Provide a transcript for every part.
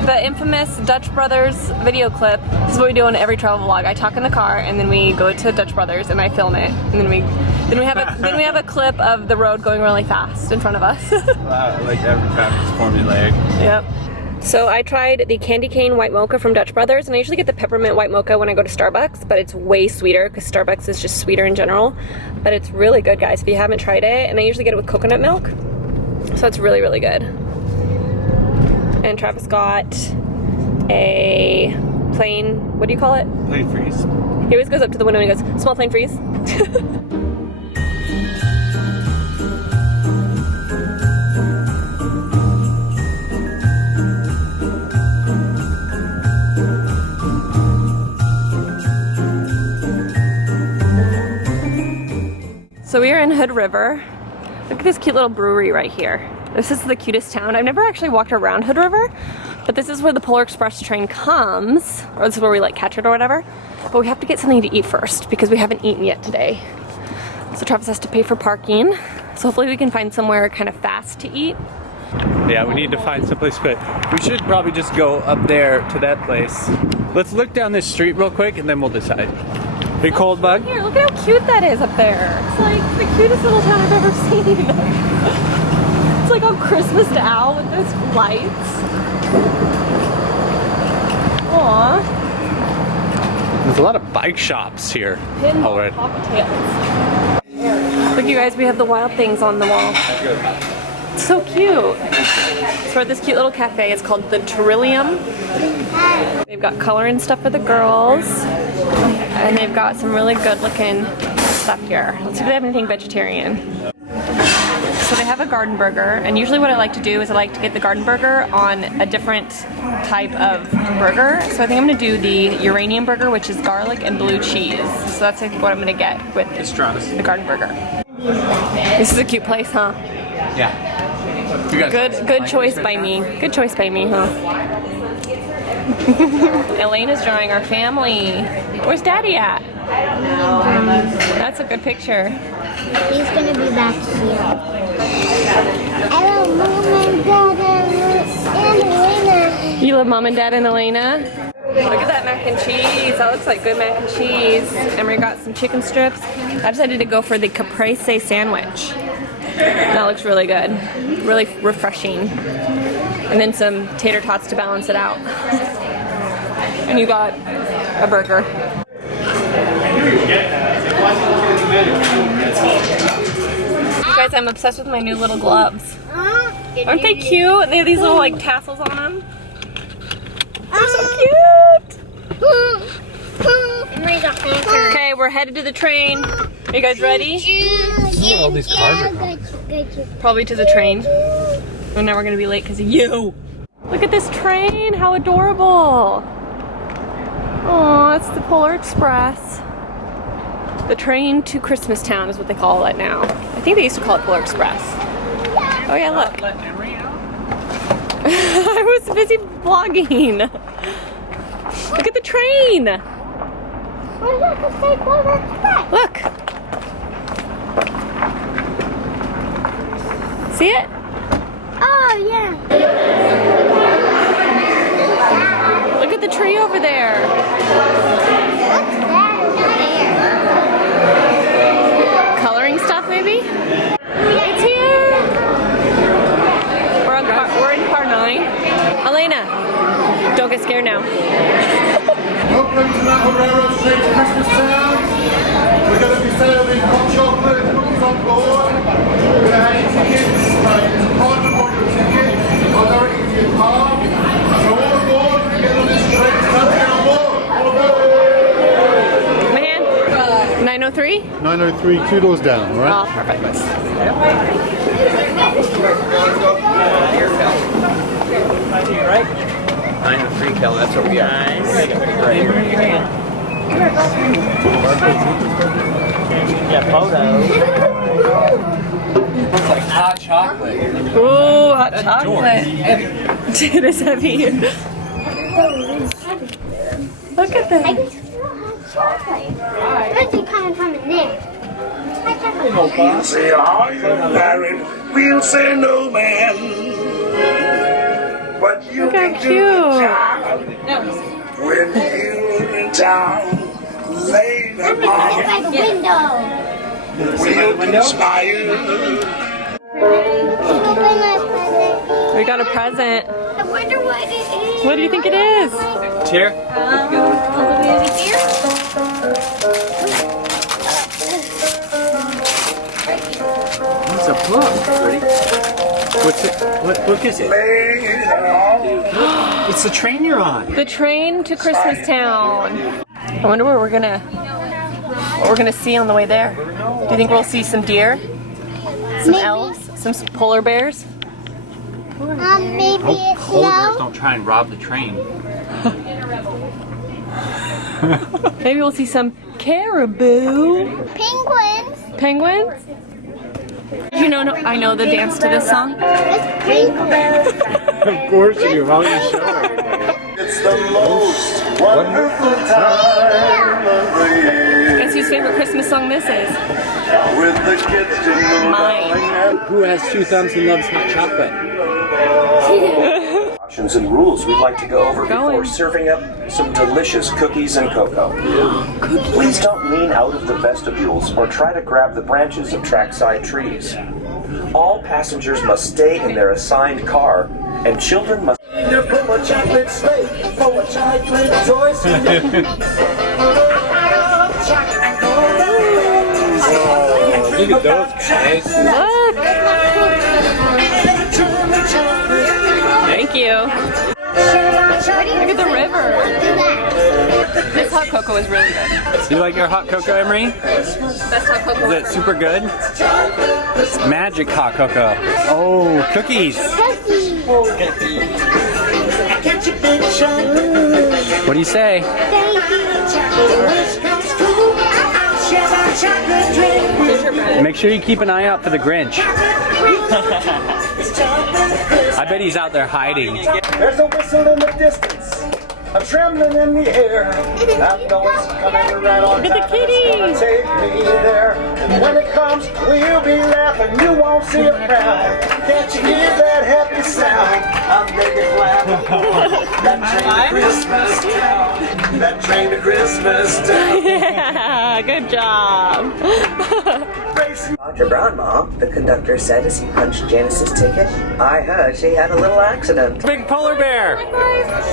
The infamous Dutch Brothers video clip. This is what we do on every travel vlog. I talk in the car and then we go to Dutch Brothers and I film it. And then we have a clip of the road going really fast in front of us. Wow, like every time it's formulaic. Yep. So I tried the candy cane white mocha from Dutch Brothers, and I usually get the peppermint white mocha when I go to Starbucks, but it's way sweeter because Starbucks is just sweeter in general. But it's really good, guys, if you haven't tried it. And I usually get it with coconut milk. So it's really, really good. And Travis got a plain, what do you call it? Plain freeze. He always goes up to the window and he goes, small plain freeze. So we are in Hood River. Look at this cute little brewery right here. This is the cutest town. I've never actually walked around Hood River, but this is where the Polar Express train comes, or this is where we like catch it or whatever. But we have to get something to eat first because we haven't eaten yet today. So Travis has to pay for parking. So hopefully we can find somewhere kind of fast to eat. Yeah, we need to find someplace, but we should probably just go up there to that place. Let's look down this street real quick and then we'll decide. Big cold bug? Here, look at how cute that is up there. It's like the cutest little town I've ever seen. It's like all Christmased out with those lights. Aww. There's a lot of bike shops here already. Look, you guys, we have the wild things on the wall. It's so cute. So we're at this cute little cafe. It's called the Trillium. They've got color and stuff for the girls. And they've got some really good looking stuff here. Let's see if they have anything vegetarian. So they have a garden burger, and usually what I like to do is I like to get the garden burger on a different type of burger. So I think I'm gonna do the uranium burger, which is garlic and blue cheese. So that's like what I'm gonna get with the garden burger. This is a cute place, huh? Yeah. Good choice by me. Good choice by me, huh? Elena's drawing our family. Where's Daddy at? That's a good picture. He's gonna be back here. I love Mom and Dad and Elena. You love Mom and Dad and Elena? Look at that mac and cheese. That looks like good mac and cheese. Emery got some chicken strips. I decided to go for the caprese sandwich. That looks really good. Really refreshing. And then some tater tots to balance it out. And you got a burger. You guys, I'm obsessed with my new little gloves. Aren't they cute? They have these little like tassels on them. They're so cute. Okay, we're headed to the train. Are you guys ready? All these cars are coming. Probably to the train. And now we're gonna be late because of you. Look at this train, how adorable. Oh, it's the Polar Express. The train to Christmas Town is what they call it now. I think they used to call it Polar Express. Oh yeah, look. I was busy vlogging. Look at the train. Look. See it? Oh, yeah. Look at the tree over there. What's that? Coloring stuff, maybe? It's here. We're in car 9. Elena, don't get scared now. Welcome to Madras Or Christmas Town. We're going to be serving hot chocolate and cookies on board. We're going to have tickets. It's a card to buy your ticket. I'll direct you to your car. So all aboard, we get on this train. Let's get on board. All aboard. Man, 903? 903, 2 doors down, all right? Oh, perfect. Right? 903, Kel, that's what we are. Right here. Yeah, photo. Looks like hot chocolate. Ooh, hot hot chocolate. It is heavy. Look at I that. can feel hot chocolate. Especially coming from in there. We'll say are you married? We'll say no, man. But you Look can how do cute. the job when you're in town. Later By on, the window. we'll conspire. Open my present. We got a present. I wonder what it is. What do you think it is? Here. It's a book. Ready? What's it? What book is it? Later on, It's the train you're on. The train to Christmas Town. I wonder what we're gonna see on the way there. Do you think we'll see some deer? Some elves? Some polar bears? Maybe it's Polar bears no. don't try and rob the train. Maybe we'll see some caribou. Penguins. Penguins? Did you know I know the dance to this song? It's penguins. Of course you do. How you show everybody? it's the most wonderful time of the year. Guess whose favorite Christmas song this is? With the kids jingle Mine. Who has two thumbs and loves hot chocolate? Options and rules we'd like to go over before Going. serving up some delicious cookies and cocoa. Please don't lean out of the vestibules or try to grab the branches of trackside trees. All passengers must stay in their assigned car, and children must... for a chocolate slate, for a chocolate choice. Look at those guys. Look! Thank you. Look at the river. This hot cocoa is really good. You like your hot cocoa, Emery? Best hot cocoa. Is it super good? It's magic hot cocoa. Oh, cookies. What do you say? Make sure you keep an eye out for the Grinch. I bet he's out there hiding. There's a whistle in the distance, a trembling in the air. I know it's coming right on Look at the time, and it's gonna kitties. take me there. And when it comes, we'll be laughing. You won't see a frown. Can't you hear that happy sound? I'm making laugh. That train to Christmas town. That train to Christmas town. Yeah, good job. Dr. Brown, Mom, the conductor said as he punched Janice's ticket, I heard she had a little accident. Big polar bear.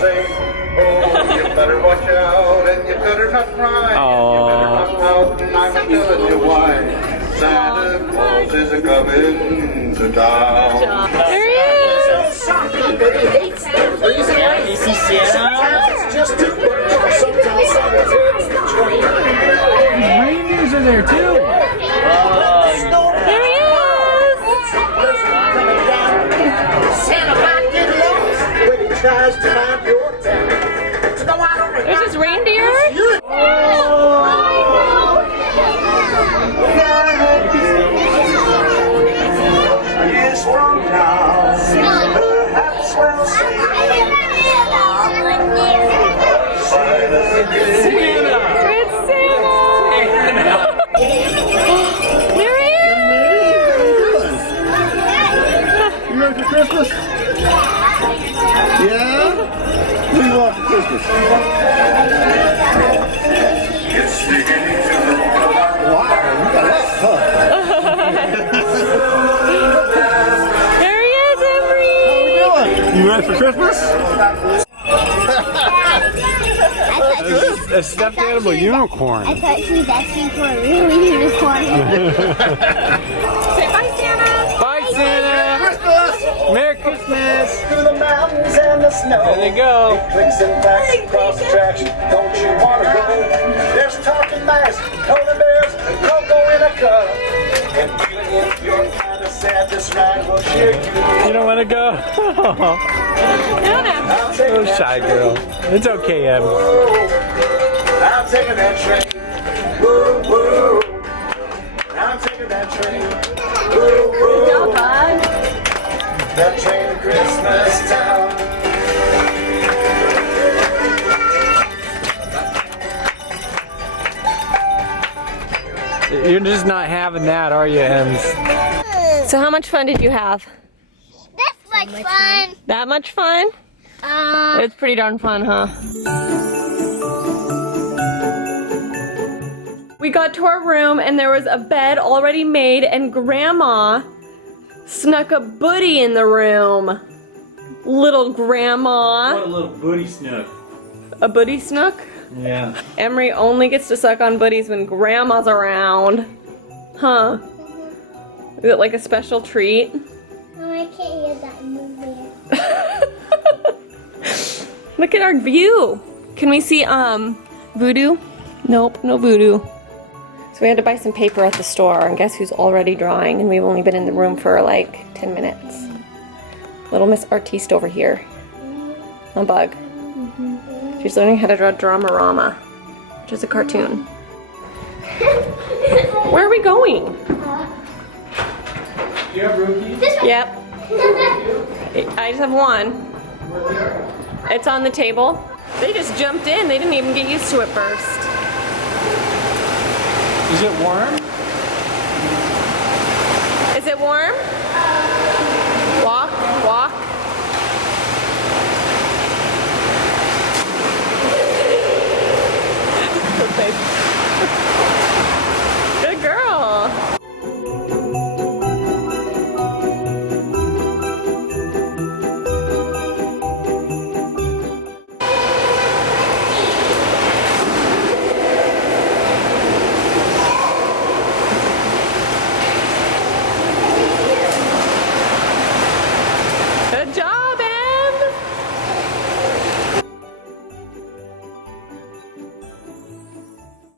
Say, oh, you better watch out and you better not cry. Aw. You better not pout and I'm telling you why. Santa Claus is a-coming to town. There he is. Sometimes it's just too much. Sometimes Santa's in the train. Reindeers are there too. There he is. Santa might get lost when he tries to find your town. So go out on the There's his reindeer. Years from now, perhaps we'll see. It's Santa. There he is. You ready for Christmas? Yeah? What do you want for Christmas? It's beginning to Wow, you got that tough. There he is, Emery. You ready for Christmas? A stuffed animal unicorn. I thought she was asking for a real unicorn. Say bye, Santa. Bye, Santa. Merry Christmas. through the mountains and the snow. There they go. Clicks and backs across the tracks. Don't you wanna go? There's talking mice, polar bears, and cocoa in a cup. And even if you're kinda sad, this ride will cheer you. You don't want to go? I'm taking Oh, that shy train. girl. It's okay, Em. I'm taking that train. Woo, woo. I'm taking that train. Woo, woo. that train to Christmas Town. You're just not having that, are you, Ems? So how much fun did you have? That's much fun. That much fun? It's pretty darn fun, huh? We got to our room and there was a bed already made and Grandma snuck a booty in the room. Little Grandma. What a little booty snook. A booty snook? Yeah. Emery only gets to suck on booties when Grandma's around. Huh? Is it like a special treat? Oh, I can't use that movie. Look at our view. Can we see voodoo? Nope, no voodoo. So we had to buy some paper at the store and guess who's already drawing and we've only been in the room for like 10 minutes. Little Miss Artiste over here. A bug. She's learning how to draw Dramarama, which is a cartoon. Where are we going? Do you have room keys? Yep. I just have one. It's on the table. They just jumped in. They didn't even get used to it first. Is it warm? Is it warm?